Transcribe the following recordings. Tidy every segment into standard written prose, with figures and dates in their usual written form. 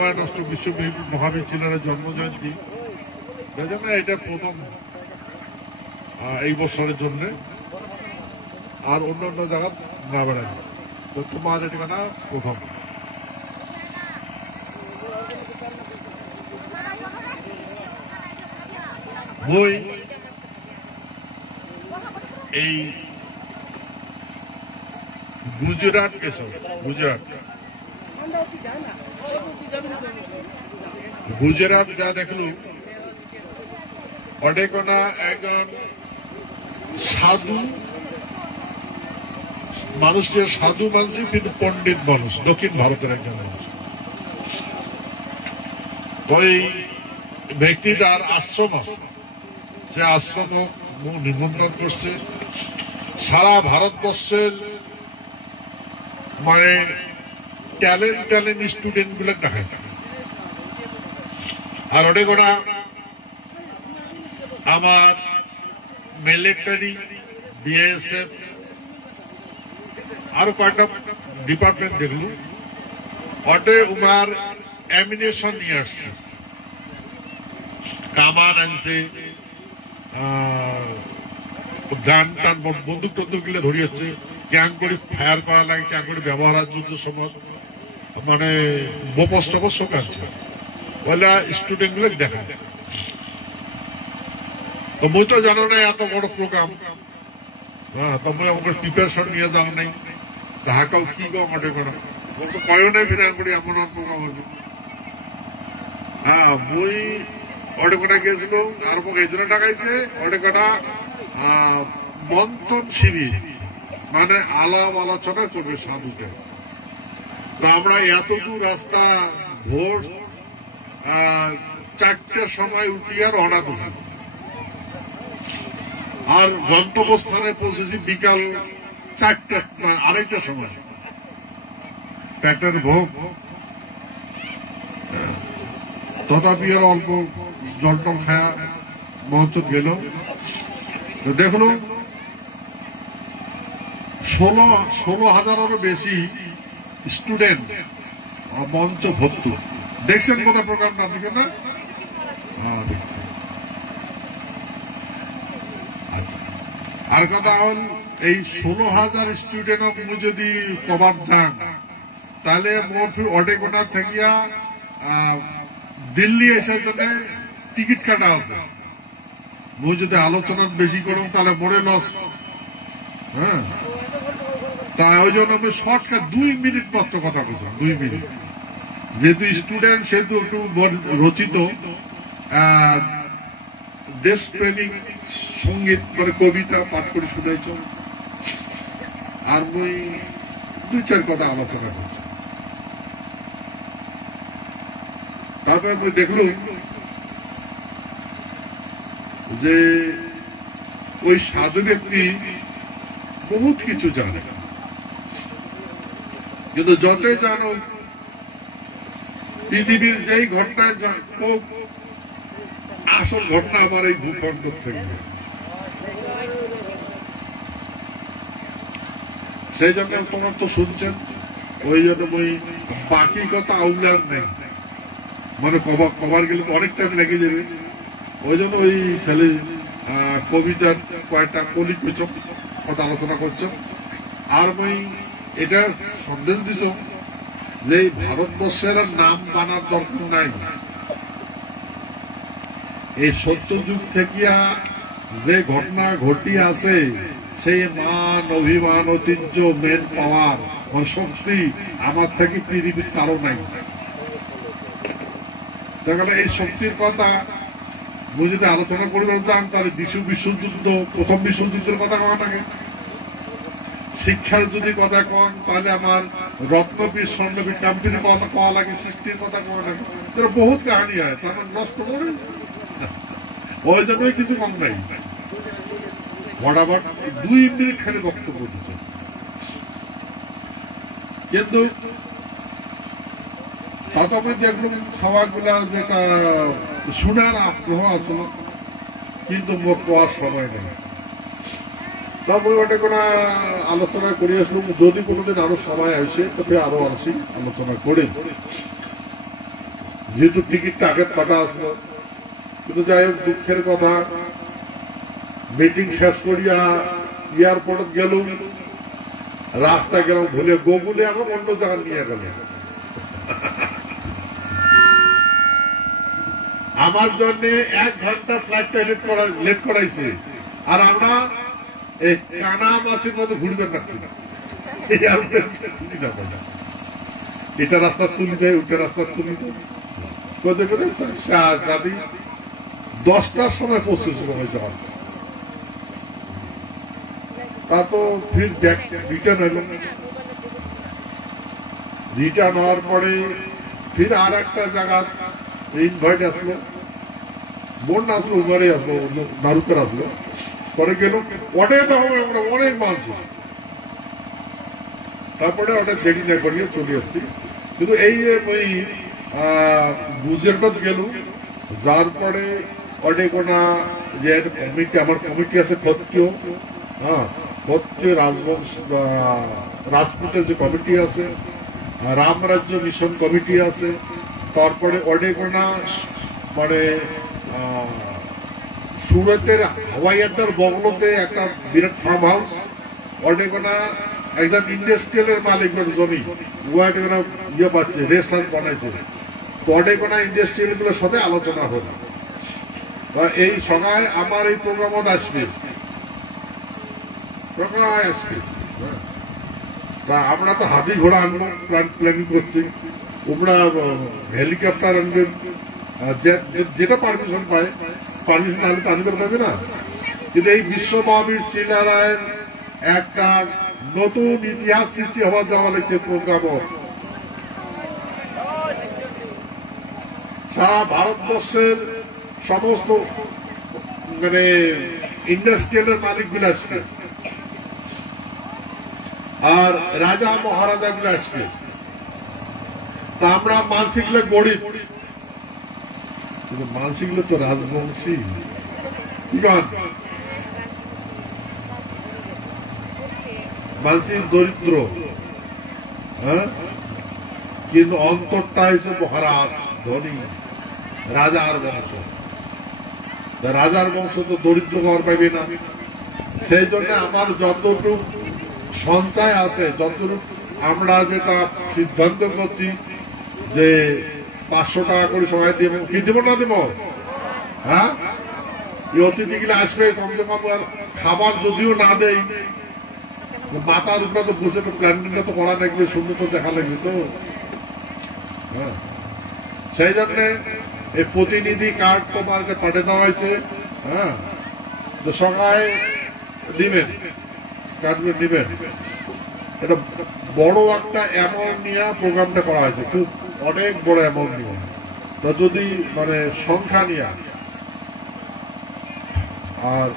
নষ্ট বিশ্ব মহাবীর জন্ম জয়ন্তী এটা প্রথম এই বছরের জন্য আর অন্যান্য জায়গা না বেড়াই তো তোমার এটা প্রথম বই এই গুজরাট কেশর গুজরাট যা দেখলু অডেকনা একজন সাধু মানুষ, যে সাধু মানুষ কিন্তু পণ্ডিত মানুষ, দক্ষিণ ভারতের একজন মানুষ। ওই ব্যক্তিটার আশ্রম আছে, সে আশ্রম নিমন্ত্রণ করছে সারা ভারতবর্ষের মানে ট্যালেন্ট স্টুডেন্ট গুলো দেখাচ্ছে। আর ওটা গোটা আমার মিলিটারি, বিএসএফ আরো কয়েকটা ডিপার্টমেন্ট দেখলু, ওটে উমার অ্যামিনেশন নিয়ে আসছে, কামান আনছে, গান টান বন্দুক টন্দুক গুলো ধরিয়েছে, ক্যাং করে ফায়ার করা লাগে, ক্যাং করে ব্যবহার যুদ্ধের সময় মানে বোপস টপস সব আনছে, বলে স্টুডেন্ট গুলো দেখা। তো মুই তো জানো না এত বড় প্রোগ্রাম, হ্যাঁ, তো মুই আমাকে প্রিপারেশন নিয়ে যাও নাই, তাহাকেও কি গো মোটে কোনো তো কয়ও নাই ফিরে করি এমন প্রোগ্রাম হবে। হ্যাঁ, মুই ওটা কোটা গেছিল আর মোক এই জন্য টাকাইছে, ওটা কোটা মন্থন শিবির মানে আলাপ আলোচনা করবে সাধুকে। তো আমরা এত দূর রাস্তা ভোর 4টার সময় উঠিয়ে রওনা দিছি, আর গন্তব্যস্থানে পৌঁছেছি বিকাল 4টা 2:30টার সময়। পেটের ভোগ, তথাপি আর অল্প জল টল খায়া মঞ্চ গেল। দেখলো 16,000-এরও বেশি স্টুডেন্ট মঞ্চ ভর্তি। দেখছেন কোথাও প্রোগ্রামটা? দেখেন না? আচ্ছা, আর কথা হল এই 16,000 স্টুডেন্ট যদি কভার যান, তাহলে মোট অডেগোনা থেকে দিল্লি এসার জন্য টিকিট কাটা আছে। মুই যদি আলোচনা বেশি করুন তাহলে মোড়ে লস। হ্যাঁ, তা ওই জন্য আমি শর্টকাট 2 মিনিট মাত্র কথা বলছি, 2 মিনিট। যেহেতু স্টুডেন্ট সেহেতু একটু রচিত দেশপ্রেমিক সঙ্গীত মানে কবিতা পাঠ করে শুনেছ, আর মুই 2-4 কথা আলোচনা করছি। তারপরে মুই দেখলুম যে ওই সাধু ব্যক্তি বহুত কিছু জানে, কিন্তু যতই জানো পৃথিবীর যেই ঘটনায় আসল ঘটনা আমার এই ভূখণ্ড থেকে, সেই জন্য তোমার তো শুনছেন, ওই জন্য ওই বাকি কথা আউলার নেই, মানে কভার গেলে অনেক টাইম লেগে যাবে। ওই জন্য ওই খালি কবিতার কয়েকটা কলি কথা আলোচনা করছ। আর মই এটা সন্দেশ দিছ যে ভারতবর্ষের নাম বানার দরকার নাই। এই সত্যযুগ থেকে যে ঘটনা ঘটি আছে, সেই মান, অভিমান, ঐতিহ্য, মেন পাওয়ার শক্তি আমার থেকে পৃথিবীর কারো নাই। দেখা গেল এই শক্তির কথা মুই যদি আলোচনা করবে চান, তাহলে বিশ্বযুদ্ধ, প্রথম বিশ্বযুদ্ধের কথা কওয়া থাকে। শিক্ষার যদি কথা কন, তাহলে আমার রত্নপীঠ, স্বর্ণপীঠ, কাম্পিনীর কথা কওয়া লাগে, সৃষ্টির কথা কওয়া লাগে। বহুত কাহানি হয়, তার নষ্ট করে ওই জন্যই কিছু কম নাই। বরাবর 2 মিনিট খালি বক্তব্য দিচ্ছে, কিন্তু তারপরে দেখলাম সবাইগুলার যেটা শোনার আগ্রহ আসলো, কিন্তু মোট পাওয়ার সময় নেই। তারপরে ওটা কোনো আলোচনা করে আসলাম, যদি কোনোদিন আরো সময় আসে তবে আরো আসি আলোচনা করে। যেহেতু টিকিটটা আগের কাটা আসলো, কিন্তু যাই হোক দুঃখের কথা, মিটিং শেষ করিয়া এয়ারপোর্ট গেল, রাস্তা গেল ভুলে গোগুলে আমার অন্য জায়গা নিয়ে গেল। আমার জন্য 1 ঘন্টা ফ্লাইটটা লেট করাইছে, আর আমরা এই কানা মাসের মতো ঘুরতে পারছি না। এটা রাস্তা তুলি দেয়, ওটা রাস্তা তুলি দেয়, কোথায় কোথায় রাতে 10টার সময় পৌঁছেছিল যাওয়ার। তারপর ফির রিটার্ন হলো, রিটার্ন হওয়ার পরে ফির আর একটা জায়গা ইনভাইট আসলো, বোন আসলো, উগারে আসলো, নারুকের আসলো, পরে গেল ওটাই তো হবে, আমরা অনেক মাছ। তারপরে ওটা দেরি না করিয়ে চলে আসছি। কিন্তু এই ওই গুজরাট গেল, যার পরে অনেক ওনা যে কমিটি, আমার কমিটি আছে ক্ষত্রিয়, হ্যাঁ ক্ষত্রিয় রাজবংশ রাজপুতের যে কমিটি আছে, রাম রাজ্য মিশন কমিটি আছে, তারপরে অনেক ওনা মানে সুরতের হাওয়াই আড্ডার বগলতে একটা বিরাট ফার্ম হাউস, অনেক ওনা একজন ইন্ডাস্ট্রিয়ালের মালিক জমি ওয়াইটা ইয়ে পাচ্ছে, রেস্টুরেন্ট বানাইছে, তো অনেক ওনা ইন্ডাস্ট্রিয়াল গুলোর সাথে আলোচনা হলো। এই সবাই আমার এই প্রোগ্রামত আসবে, আসবে। আমরা তো হাতি ঘোড়া আনবো প্ল্যানিং করছি, ওরা হেলিকপ্টার আনবেন, যেটা পারমিশন পায়, পারমিশন আনলে তো আনতে পারবে না। কিন্তু এই বিশ্ব মহাবীর চিলারায়ের একটা নতুন ইতিহাস সৃষ্টি হওয়ার যাওয়া লাগছে প্রোগ্রাম। সারা ভারতবর্ষের সমস্ত মানে ইন্ডাস্ট্রিয়ালের মালিক গুলো আসবে, আর রাজা মহারাজা গুলো আসবে। তা আমরা মানসিকগুলো গরিব, কিন্তু মানসিকগুলো তো রাজবংশী, মানসিক দরিদ্র, হ্যাঁ, কিন্তু অন্তরটা হয়েছে মহারাজ ধনী রাজার বংশ। রাজার বংশ তো দরিদ্র হওয়ার পাইবে না। সেই জন্য আমার যতটুকু সঞ্চয় আছে, যতটুকু আমরা যেটা সিদ্ধান্ত করছি যে 500 টাকা করে সবাই দিব, কি দিব না দিব, হ্যাঁ, এই অতিথিগুলো আসবে, কমসে কম খাবার যদিও না দেয়, মাথার উপরে তো বসে প্ল্যানিংটা তো করা লাগবে, সুন্দর তো দেখা লাগবে তো, হ্যাঁ। সেই জন্য এই প্রতিনিধি কার্ড তোমাকে পাঠিয়ে দেওয়া হয়েছে, হ্যাঁ, তো সবাই দিবেন, কার্ডগুলো দিবেন। এটা বড় একটা অ্যামাউন্ট নিয়ে প্রোগ্রামটা করা হয়েছে, খুব অনেক বড় অ্যামাউন্ট নিয়ে। তো যদি মানে সংখ্যা নিয়ে, আর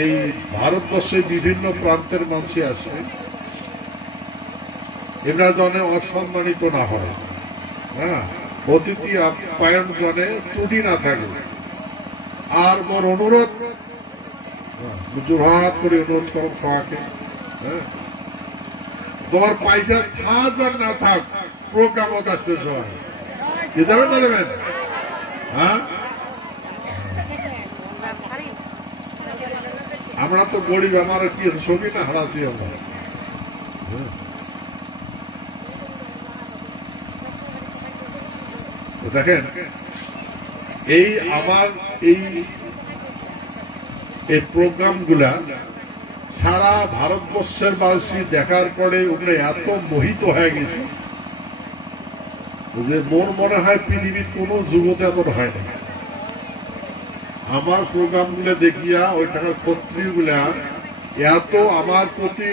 এই ভারতবর্ষের বিভিন্ন প্রান্তের মানুষ আসে, এরা জনে অসম্মানিত না হয়, হ্যাঁ, অতিথি আপ্যায়ন জনে ত্রুটি না থাকে। আর মোর অনুরোধ, জোরহাত করে অনুরোধ করো সবাইকে, হ্যাঁ, তোমার পয়সা থাক আর না থাক, প্রোগ্রামত আসবে সবাই, কি দেবেন না দেবেন, হ্যাঁ। আমরা তো গরিব, আমার কি ছবি না হারাচ্ছি আমরা। দেখেন এই আমার এই প্রোগ্রাম গুলা সারা ভারতবর্ষের বাসী দেখার পরে ওগুলো এত মোহিত হয়ে গেছে যে মোর মনে হয় পৃথিবীর কোন যুগতে এত হয় না। আমার প্রোগ্রাম গুলো দেখিয়া ওই টাকার ক্ষত্রিয় গুলা এত আমার প্রতি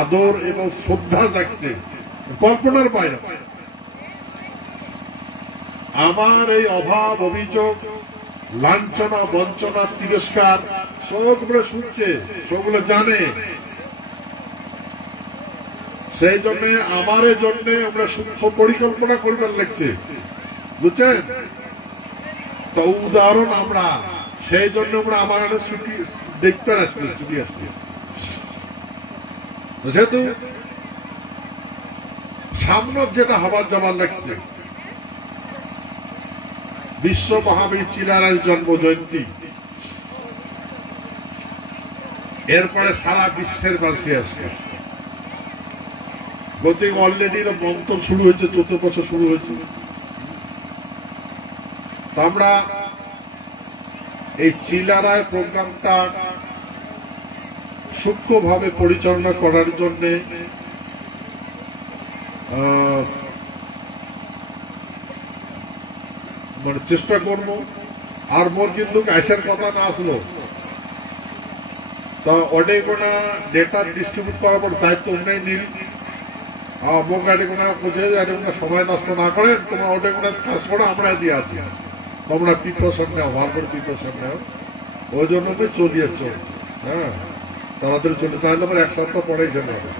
আদর এবং শ্রদ্ধা জাগছে, কল্পনার বাইরে। আমার এই অভাব, অভিযোগ, লাঞ্ছনা, বঞ্চনা, তিরস্কার সবগুলো শুনছে, সবগুলো জানে। সেই জন্য আমার জন্য আমরা সূক্ষ্ম পরিকল্পনা করবার লাগছে, বুঝছেন তো। উদাহরণ আমরা সেই জন্য আমরা আমার ছুটি দেখতে আসবে, ছুটি আসবে। যেহেতু সামনের যেটা হবার যাবার লাগছে, বিশ্ব মহাবীর চিলারার জন্ম জয়ন্তী, এরপরে সারা বিশ্বের বাসী আসবে। গতি অলরেডি মন্থন শুরু হয়েছে, 14 বছর শুরু হয়েছে। তো আমরা এই চিলারায় প্রোগ্রামটা সূক্ষ্মভাবে পরিচালনা করার জন্য মানে চেষ্টা করব। আর মোর কিন্তু আইসার কথা না আসলো, তা অনেক কোনা ডেটা ডিস্ট্রিবিউট করার পর দায়িত্ব অন্যায় নিল। মোক এটা কোনা বুঝে এটা কোনা সময় নষ্ট না করে তোমরা ওটা কোনা কাজ করো, আমরা দিয়ে আছি, তোমরা প্রিপারেশন নেও, ভালো করে প্রিপারেশন নেও। ওই জন্য তো চলিয়েছ, হ্যাঁ তাড়াতাড়ি চলে, তাহলে আমার 1 সপ্তাহ পরেই চলে হবে।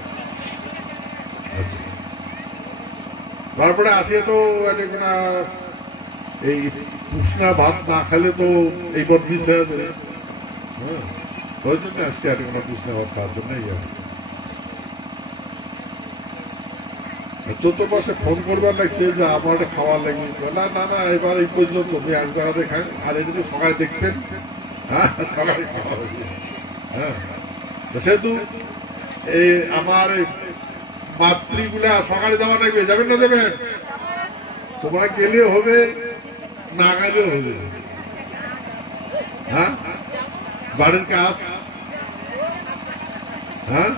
তারপরে আসিয়ে তো এটা কোনা এই উষ্ণা ভাত না খেলে তো এইবার মিস হয়ে যাবে। হ্যাঁ ওই জন্য আজকে এটা কোনা উষ্ণা ভাত খাওয়ার জন্যই যাবে। 14 মাসে ফোন করবার লাগছে যে আমার খাওয়া লাগবে, না না না এবার এই পর্যন্ত তুমি এক জায়গাতে খান, আর এটা তো সকালে দেখতেন। হ্যাঁ সকালে খাওয়া হয়েছে। হ্যাঁ সেহেতু এই আমার মাতৃগুলা সকালে যাওয়া লাগবে, যাবেন না যাবেন? তোমরা গেলেও হবে, না গেলেও হবে। হ্যাঁ বাড়ির কাজ, হ্যাঁ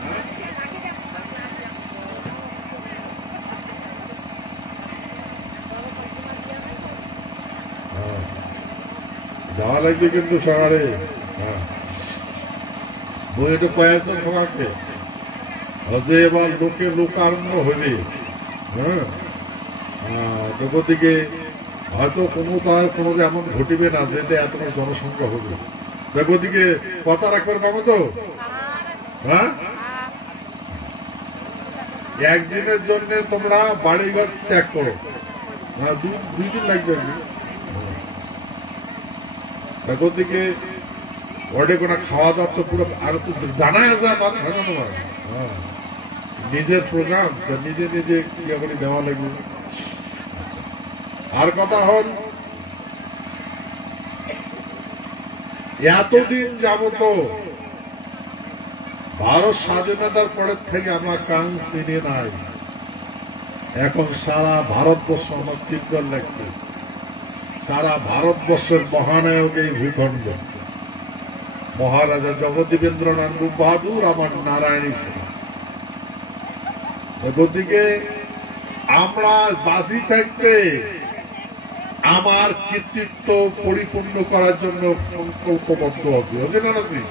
যাওয়া লাগবে কিন্তু সকালে। হ্যাঁ বই একটু কয়েকজন সকালকে যে এবার লোকের লোকারণ্য হইবে। হ্যাঁ দিকে হয়তো কোনো এমন ঘটিবে না যেটা এত জনসংখ্যা হবে। দেখো দিকে কথা রাখবেন বাবা তো। হ্যাঁ একদিনের জন্য তোমরা বাড়িঘর ত্যাগ করো, 2 দিন লাগবে। দেখো দিকে ওটা কোনো খাওয়া দাওয়া তো পুরো আর তো জানাই আছে আমার। হ্যাঁ নিজের প্রোগ্রাম নিজে নিজে কি করে দেওয়া লাগবে। আর কথা হল এতদিন যাবত ভারত স্বাধীনতার পরের থেকে আমার কান চিনে নাই, এখন সারা ভারতবর্ষ আমার চিত্র লাগছে। সারা ভারতবর্ষের মহানায়ক এই ভূখণ্ড মহারাজা জগদীবেন্দ্রনাথ বাহাদুর আমার নারায়ণী সেনা। গতিকে আমরা বাঁচি থাকতে আমার কৃতিত্ব পরিপূর্ণ করার জন্য সংকল্পবদ্ধ আছি, হচ্ছে না নাকি?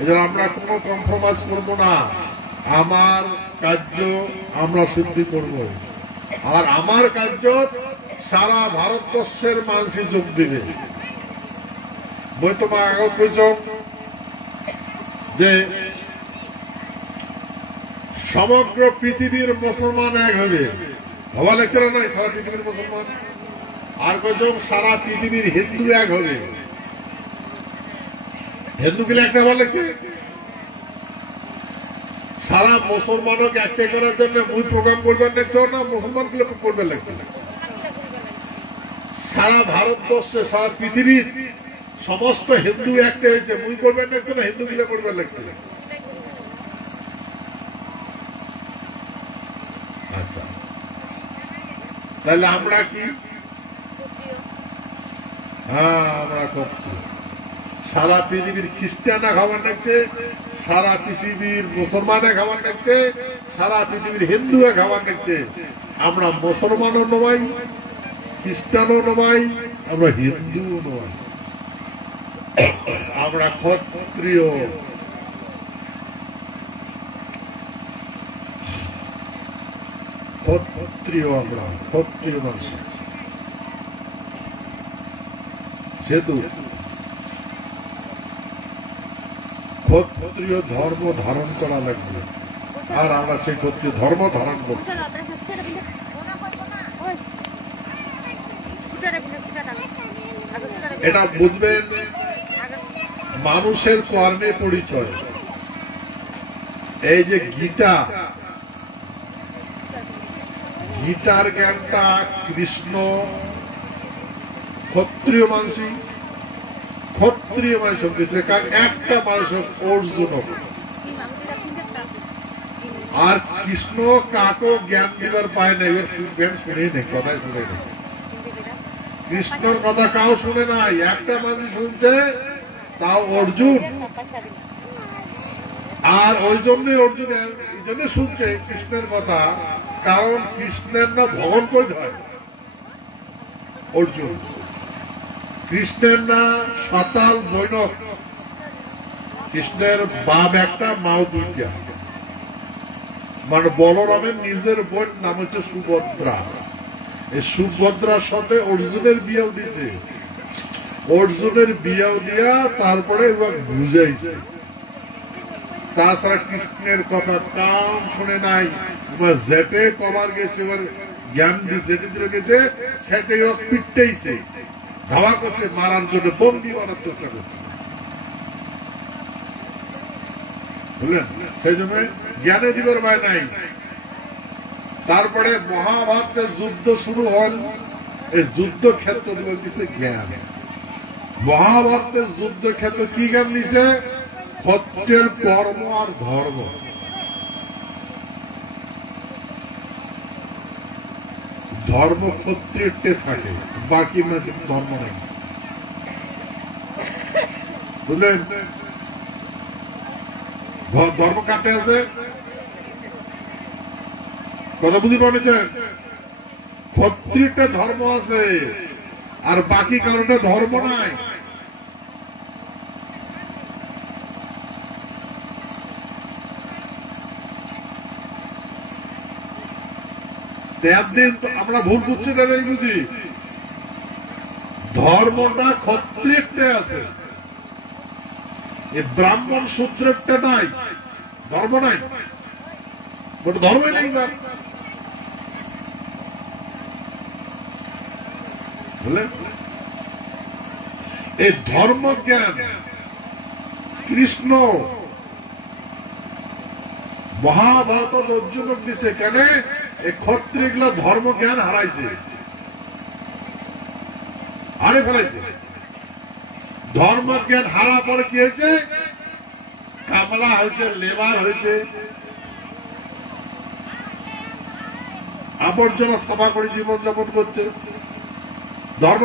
এই জন্য আমরা কোনো কম্প্রোমাইজ করব না, আমার কার্য আমরা সিদ্ধি করব। আর আমার কার্য সারা ভারতবর্ষের মানুষই যোগ দিবে। বই তোমার আগে কইছ যে সমগ্র পৃথিবীর মুসলমান এক হবে, হওয়া লাগছে না নয়? সারা পৃথিবীর মুসলমান। আর কইছ সারা পৃথিবীর হিন্দু এক হবে। হিন্দু গুলো একটা হওয়া লাগছে। সারা মুসলমানকে একটা করার জন্য মুই প্রোগ্রাম করবার লাগছে না, মুসলমান গুলো করবার লাগছে। সারা ভারতবর্ষে সারা পৃথিবীর সমস্ত হিন্দু একটা হয়েছে, মুই করবার লাগছে না, হিন্দু গুলো করবার লাগছে। আচ্ছা তাহলে আমরা কি? হ্যাঁ আমরা সারা পৃথিবীর খ্রিস্টানা খাবার লাগছে, সারা পৃথিবীর মুসলমানে খাবার লাগছে, সারা পৃথিবীর হিন্দু খাবার লাগছে। আমরা মুসলমানও নয়, খ্রিস্টানও নয়, আমরা হিন্দুও নয়, আমরা ক্ষত্রিয়। ক্ষত্রিয় আমরা, ক্ষত্রিয় মানুষ। সেতু ক্ষত্রিয় ধর্ম ধারণ করা লাগবে, আর আমরা সেই ক্ষত্রিয় ধর্ম ধারণ করছি। এটা বুঝবেন, মানুষের কর্মে পরিচয়। এই যে গীতা, গীতার জ্ঞানটা কৃষ্ণ ক্ষত্রিয় মানসি দিছে, কারণ একটা মানুষ অর্জুন, আর কৃষ্ণ কাকো জ্ঞান দিবার পায় না। এবার জ্ঞান শুনে নেই, কথাই শুনে নেই, কৃষ্ণর কথা কাউ শুনে নাই, একটা মানুষ শুনছে, তাও অর্জুন। আর ওই জন্যই অর্জুন এই জন্য শুনছে কৃষ্ণের কথা, কারণ কৃষ্ণের না ভগবান কই হয় অর্জুন, কৃষ্ণের না সাতাল বৈনক, কৃষ্ণের বাপ একটা মাও দুইটা, মানে বলরামের নিজের বোন নাম হচ্ছে সুভদ্রা। এই সুভদ্রার সাথে অর্জুনের বিয়েও দিছে, অর্জুনের বিয়েও দিয়া তারপরে এবার বুঝাইছে। তাছাড়া কৃষ্ণের কথা কাম শুনে নাই, যেটে কবার গেছে এবার জ্ঞান যেতে গেছে সেটাই ও পিটতেইছে, ধাওয়া করছে, মারার জন্য বন্দি মারার চেষ্টা করছে, বুঝলেন? সেই জন্য জ্ঞানে দিবার ভাই নাই। তারপরে মহাভারতের যুদ্ধ শুরু হল, এই যুদ্ধ ক্ষেত্র দিছে জ্ঞান। মহাভারতের যুদ্ধ ক্ষেত্র কি জ্ঞান দিছে? ক্ষত্রিয়ের কর্ম আর ধর্ম। ধর্ম ক্ষত্রিয়তে থাকে, বাকি ধর্ম নেই, বুঝলেন? ধর্ম কাটে আছে, কথা বুঝতে পারছেন? ক্ষত্রিয়টা ধর্ম আছে, আর বাকি কারণে ধর্ম নাই। একদিন আমরা ভুল বুঝছি না, বুঝি ধর্মটা ক্ষত্রিয়টা আছে, এই ব্রাহ্মণ শূদ্রেরটা নাই, ধর্ম নাই, ধর্মই নেই না, বুঝলেন? এই ধর্ম জ্ঞান কৃষ্ণ মহাভারত অর্জুন দিছে, কেন? এই ক্ষত্রিয়গুলা ধর্ম জ্ঞান হারাইছে, হারে ফেলাইছে। ধর্ম জ্ঞান হারা পরে কি হয়েছে? কামলা হয়েছে, লেবার হয়েছে, আবর্জনা সাফা করে জীবনযাপন করছে। ধর্ম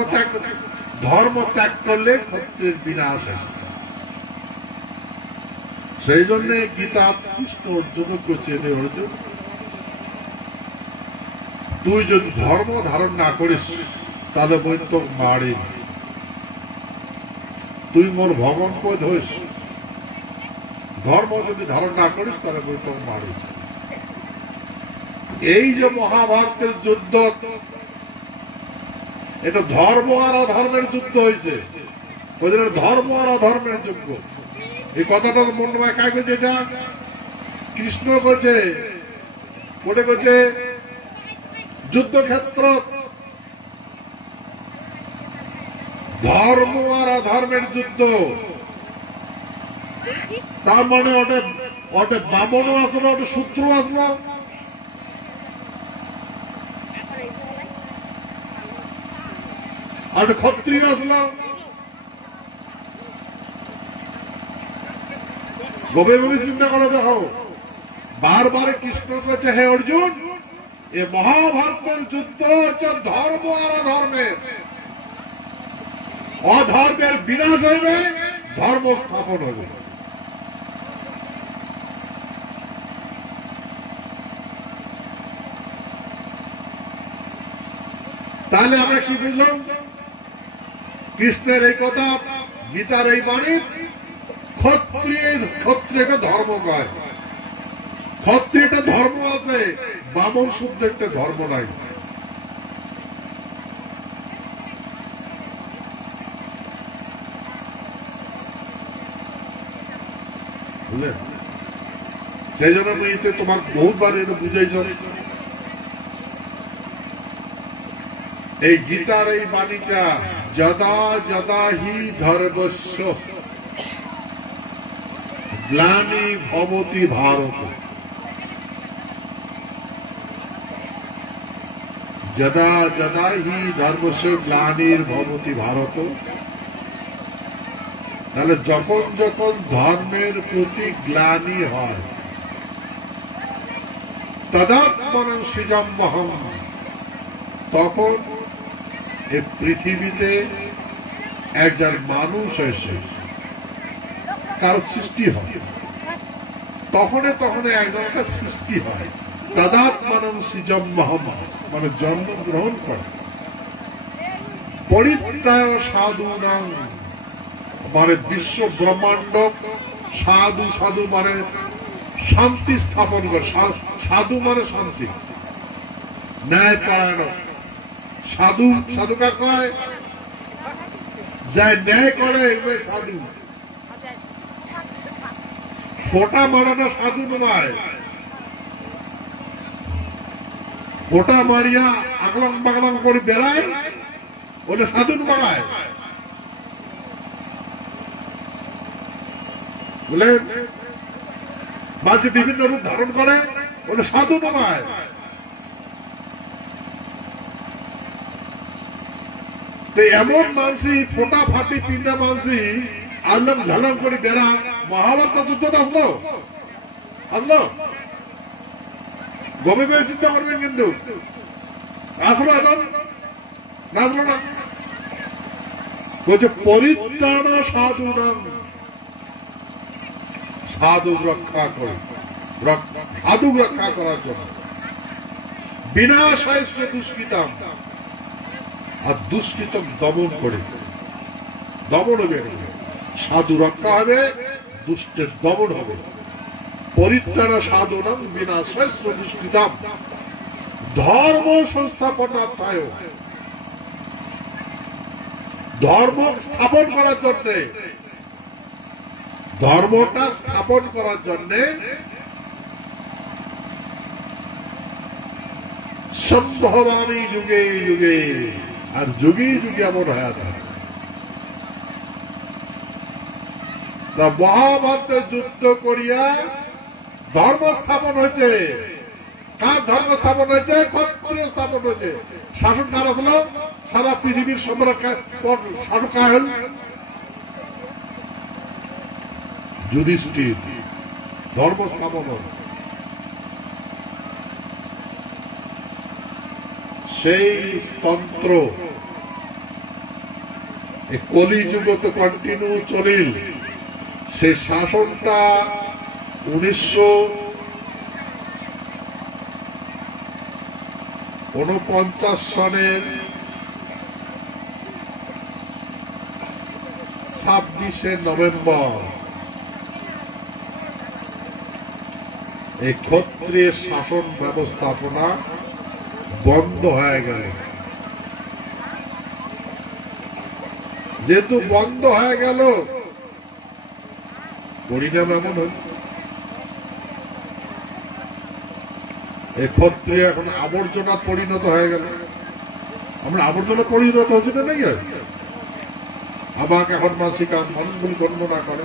ত্যাগ করলে ক্ষত্রিয়ের বিনাশ আসে। সেই জন্য গীতা কৃষ্ণ অর্জুন করছে, অর্জুন তুই যদি ধর্ম ধারণ না করিস তাহলে বই তোর মারি, তুই মোর ভগবান কই ধরিস, ধর্ম যদি ধারণ না করিস তাহলে বই তোর মারি। এই যে মহাভারতের যুদ্ধ, এটা ধর্ম আর অধর্মের যুদ্ধ হয়েছে, ওই জন্য ধর্ম আর অধর্মের যুদ্ধ। এই কথাটা মন্ডমায় কাজ করছে, এটা কৃষ্ণ করছে, কোটে করছে যুদ্ধক্ষেত্র ধর্ম আর অধর্মের যুদ্ধ। তার মানে ওটা বামনও আসলো, ওটা শূদ্র আসলো, আর ক্ষত্রিয় আসলো। গভীরভাবে চিন্তা করে দেখো, বারবার কৃষ্ণ কাছে, হে অর্জুন, এ মহাভারতের যুদ্ধ হচ্ছে ধর্ম আর অধর্মের। অধর্মের বিনাশ হইবে, ধর্ম স্থাপন হবে। তাহলে আমরা কি বুঝলাম? কৃষ্ণের এই কথা, গীতার এই বাণী, ক্ষত্রিয়কে ধর্ম কয়। ক্ষত্রিয়টা ধর্ম আছে, বামন শুদ্ধ একটা ধর্ম নাই। বুঝলেন? সেই জন্য আমি তোমার বহুবার এটা বুঝাইছ। এই গীতার এই বাণীটা, যদা যদা হি ধর্মস্য গ্লানি ভবতি ভারত, যদা যদা হি ধর্মস্য গ্লানির্ভবতি ভারত, তাহলে যখন যখন ধর্মের প্রতি গ্লানি হয়, তদাত্মনং সৃজম্যহম, তখন এই পৃথিবীতে একজন মানুষ এসে কারো সৃষ্টি হয়, তখনে তখনে একজনটা সৃষ্টি হয়। তদাত্মনং সৃজম্যহম মানে জন্মগ্রহণ করে। পরিত্রায় সাধুনাং মানে বিশ্ব ব্রহ্মাণ্ড, সাধু সাধু মানে শান্তি স্থাপন করে। সাধু মানে শান্তি, ন্যায় পরায়ণ। সাধু সাধুকা কয় যায় ন্যায় করে, সাধু। ফোটা মারানো সাধু নয়, ফোটা মারিয়া আগলং বাগলং করে বেড়ায় ওটা সাধু মারায়। বলে মাঝে বিভিন্ন রূপ ধারণ করে ওটা সাধু নয়। এমন মানসি ফোটা ফাটি পিন্দা মানসি আলম ঝালম করে বেড়া মহাভারত যুদ্ধ আসলো আসলো গভীর চিন্তা করবেন, কিন্তু আসলো এখন না আসলো না। বলছে পরিত্রাণ সাধু নাম, সাধু রক্ষা করে, সাধু রক্ষা করার জন্য। বিনাশায় দুষ্কৃতম, আর দুষ্কৃতম দমন করে, দমন হবে। সাধু রক্ষা হবে, দুষ্টের দমন হবে। পরিত্রাণ সাধুনাং বিনাশায় দুষ্কৃতম ধর্ম সংস্থাপনার্থায়, ধর্ম স্থাপন করার জন্য, ধর্মটা স্থাপন করার জন্য সম্ভবামী যুগে যুগে, আর যুগে যুগে এমন হয়ে থাকে। মহাভারতে যুদ্ধ করিয়া ধর্ম স্থাপন হয়েছে। কার ধর্ম স্থাপন হয়েছে? ক্ষত্রিয় স্থাপন হয়েছে। শাসন কার হলো? সারা পৃথিবীর সম্রাট শাসক হল যুধিষ্ঠির। ধর্ম স্থাপন সেই তন্ত্র কলিযুগতে কন্টিনিউ চলিল। সেই শাসনটা 1949 সনের 26শে নভেম্বর এই ক্ষত্রিয় শাসন ব্যবস্থাপনা বন্ধ হয়ে গেল। যেহেতু বন্ধ হয়ে গেল, পরিণাম এমন হল এই ক্ষত্রিয় এখন আবর্জনা পরিণত হয়ে গেল। আমরা আবর্জনা পরিণত হচ্ছে না, নাকি আমাকে এখন মানসিক মানুষগুলি গণ্য না করে।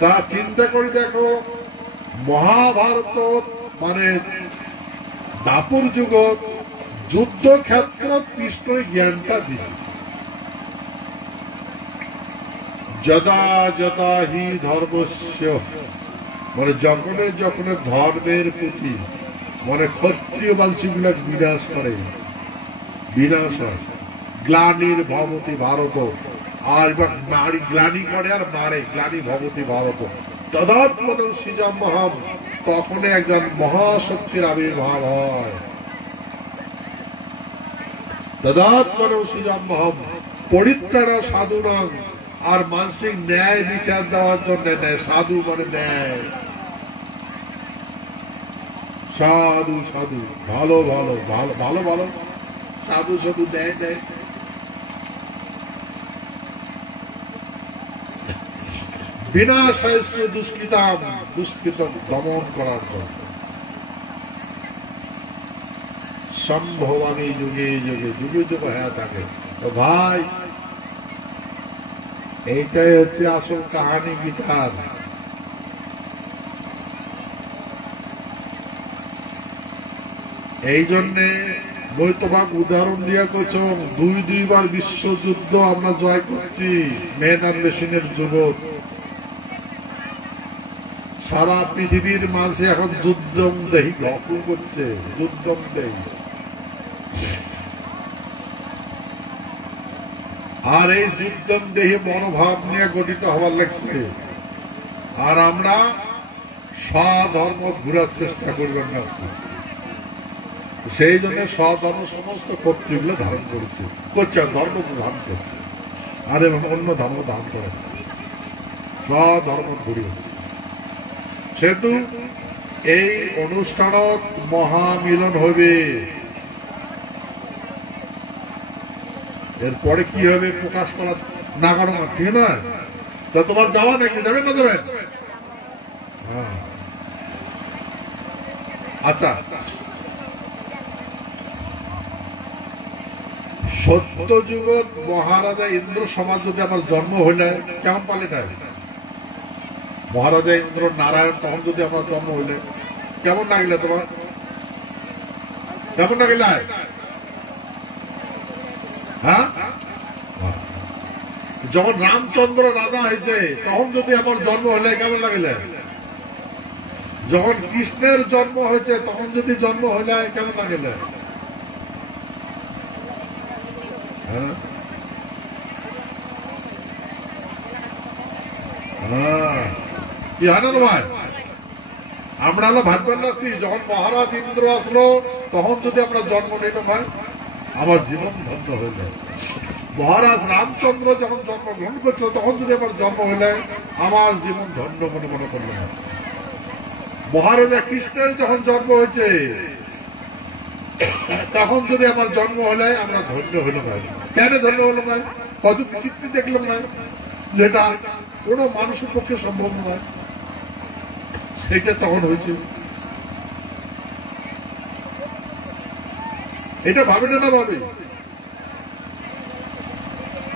তা চিন্তা করে দেখো, মহাভারত মানে দাপুর যুগ যুদ্ধক্ষেত্র কৃষ্ণ জ্ঞানটা দিছে। যদা যদা হি ধর্মস্য মানে যখন যখন ধর্মের প্রতি মানে ক্ষত্রিয় বাঞ্ছিগুলা বিনাশ করে, বিনাশ হয়। গ্লানির ভবতি ভারত, আর এবার নারী গ্লানি করে আর মারে, গ্লানি ভবতি ভারত। তদাত্মনং সৃজম্যহম, তখন একজন মহাশক্তির আবির্ভাব হয়। তদাত্মনং সৃজম্যহম পরিত্রাণ সাধুনাং, আর মানসিক ন্যায় বিচার দেওয়ার জন্য নেয়। সাধু মানে ন্যায়, সাধু সাধু ভালো ভালো ভালো ভালো ভালো সাধু সাধু দেয় দেয়। বিনাশায় দুষ্কৃতম, দুষ্কৃতম দমন করার জন্য। সম্ভবামী যুগে যুগে, যুগে যুগে হয়ে থাকে। তো ভাই, এইটাই হচ্ছে আসল কাহানি গীতার। এই জন্যে বই তোমাকে উদাহরণ দিয়া কইছ, দুইবার বিশ্বযুদ্ধ আমরা জয় করছি, মেন আর মেশিনের যুবক। সারা পৃথিবীর মাঝে এখন যুদ্ধম দেহি গল্প করছে, যুদ্ধম দেহি। আর এই যুদ্ধম দেহি মনোভাব নিয়ে গঠিত হবার লাগছে। আর আমরা স্বধর্ম ঘুরার চেষ্টা করবেন না, সেই জন্য স্বধর্ম সমস্ত কর্তৃগুলো ধারণ করেছে, করছে ধর্ম ধারণ করছে, আর এবং অন্য ধর্ম ধারণ করে স্বধর্ম ঘুরিয়ে। সেহেতু এই অনুষ্ঠানত মহামিলন হবে। এরপরে কি হবে প্রকাশ করা না করা ঠিক না। তা তোমার যাওয়া নাকি, যাবেন না দেবেন? আচ্ছা, সত্য যুগত মহারাজা ইন্দ্র সমাজ যদি আমার জন্ম হইলে কেমন পালিটায়? মহারাজা ইন্দ্র নারায়ণ তখন যদি আমার জন্ম হইলে কেমন লাগলে তোমার? কেমন লাগিলে? হ্যাঁ, যখন রামচন্দ্র রাজা হয়েছে তখন যদি আমার জন্ম হইলে কেমন লাগিলে? যখন কৃষ্ণের জন্ম হয়েছে তখন যদি জন্ম হইলে কেমন লাগিলে? কি হয় না ভাই? আমরা হলো ভাববেন লাগছি যখন মহারাজ ইন্দ্র আসলো তখন যদি আমরা জন্ম নিলাম ভাই, আমার জীবন ধন্য হইল। মহারাজ রামচন্দ্র যখন জন্মগ্রহণ করছিল তখন যদি আমার জন্ম হইলে আমার জীবন ধন্য মনে মনে করল। মহারাজা কৃষ্ণের যখন জন্ম হয়েছে তখন যদি আমার জন্ম হলে আমরা ধন্য হইল ভাই। কেন ধন্য হলো ভাই? কত বিচিত্র দেখলাম ভাই, যেটা কোন মানুষের পক্ষে সম্ভব নয়, সেটা তখন হয়েছে। এটা ভাবে না ভাবে।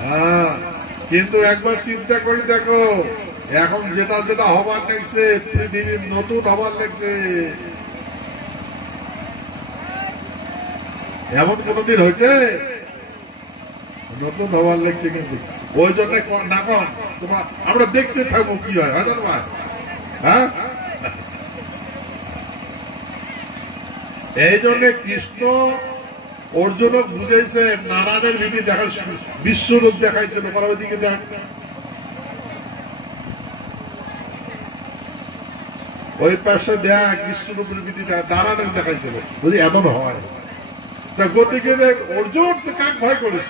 হ্যাঁ, কিন্তু একবার চিন্তা করে দেখো, এখন যেটা যেটা হবার লাগছে, পৃথিবীর নতুন হবার লাগছে, এমন কোনদিন হয়েছে? নতুন হবার লাগছে। কিন্তু ওই জন্য না কম তোমার আমরা দেখতে থাকবো কি হয়, হয় না? হ্যাঁ, এই জন্য কৃষ্ণ অর্জুন বুঝাইছে, নারায়ণের বিধি দেখা বিশ্বরূপ দেখাইছিল। ওইদিকে দেখ, ওই পাশে দেখ বিশ্বরূপের বিধি নারায়ণের দেখাইছিল, যদি এমন হয়। তা গতিকে দেখ অর্জুন তো কাক ভয় করিস,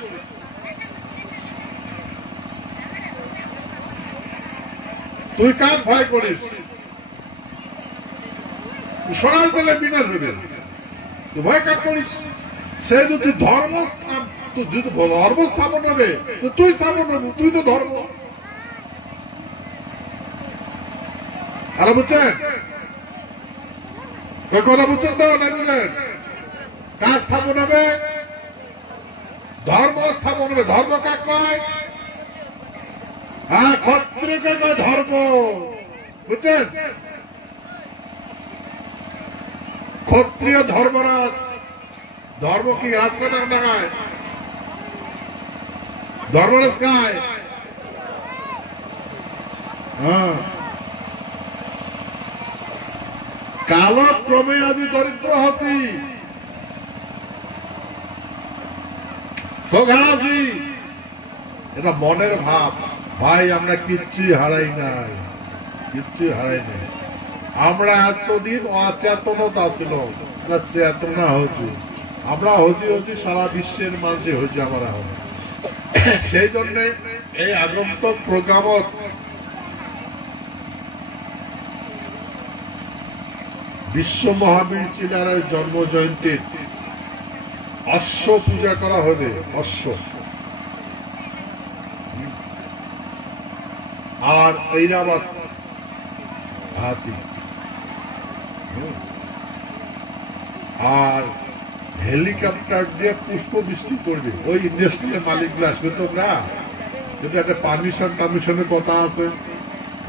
তুই কাক ভয় করিস? সরাল দিলে বিনাশ হবে, তুই ভয় কাক করিস? সে যদি ধর্ম স্থাপন হবে, তুই স্থাপন হবে, তুই তো ধর্ম। আর বুঝছেন কথা? বুঝছেন তো না? বুঝলেন? কাজ স্থাপন হবে, ধর্ম স্থাপন হবে। ধর্ম কাক কয়? হ্যাঁ, ক্ষত্রিয়কে কয় ধর্ম। বুঝছেন? ক্ষত্রিয় ধর্মরাজ। ধর্ম কি রাজকন্যার ডাকায়? ধর্মরাজ কায়? হ্যাঁ, কালক্রমে আজি দরিদ্র হচ্ছি, আছি। এটা মনের ভাব ভাই, আমরা কিচ্ছুই হারাই নাই, কিচ্ছুই হারাই নাই। আমরা এতদিন অচেতনতা ছিল, চেতনা হচ্ছে, আমরা হচ্ছি সারা বিশ্বের মানুষে হচ্ছে আমরা। সেই জন্য এই আগন্তক প্রোগ্রামত বিশ্ব মহাবীর চিলারের জন্ম জয়ন্তীর অশ্ব পূজা করা হবে। অশ্ব আর ঐরাবত হাতি, আর হেলিকপ্টার দিয়ে পুষ্প বৃষ্টি করবে। ওই ইন্ডাস্ট্রিয়াল মালিকগুলো আসবে, তোমরা যদি একটা পারমিশনের কথা আছে।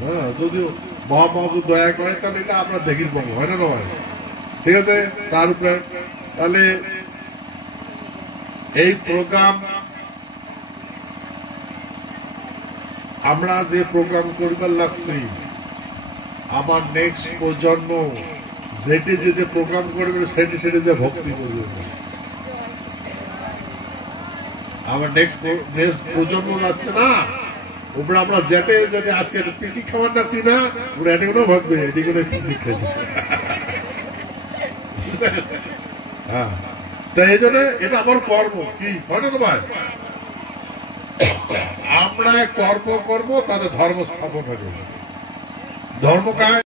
হ্যাঁ, যদিও মহাপ্রভু দয়া করে তাহলে এটা আমরা দেখি পাবো, হয় না নয়? ঠিক আছে, তার উপরে তাহলে এই প্রোগ্রাম আমরা যে প্রোগ্রাম করবার লাগছি, আমার নেক্সট প্রজন্ম যেটি যেটি প্রোগ্রাম করবে সেটি সেটি যে ভক্তি করবে। আমার নেক্সট প্রজন্ম আসছে না, ওপরে আমরা যেটে যেটে আজকে পিকনিক খাবার যাচ্ছি না, ওরা এটি কোনো ভাববে এটি কোনো পিকনিক খাইছে। হ্যাঁ, তো এই জন্য এটা আমার কর্ম, কি হয় না ভাই, আমরা কর্ম করবো, তাদের ধর্ম স্থাপন হবে। ধর্ম কাজ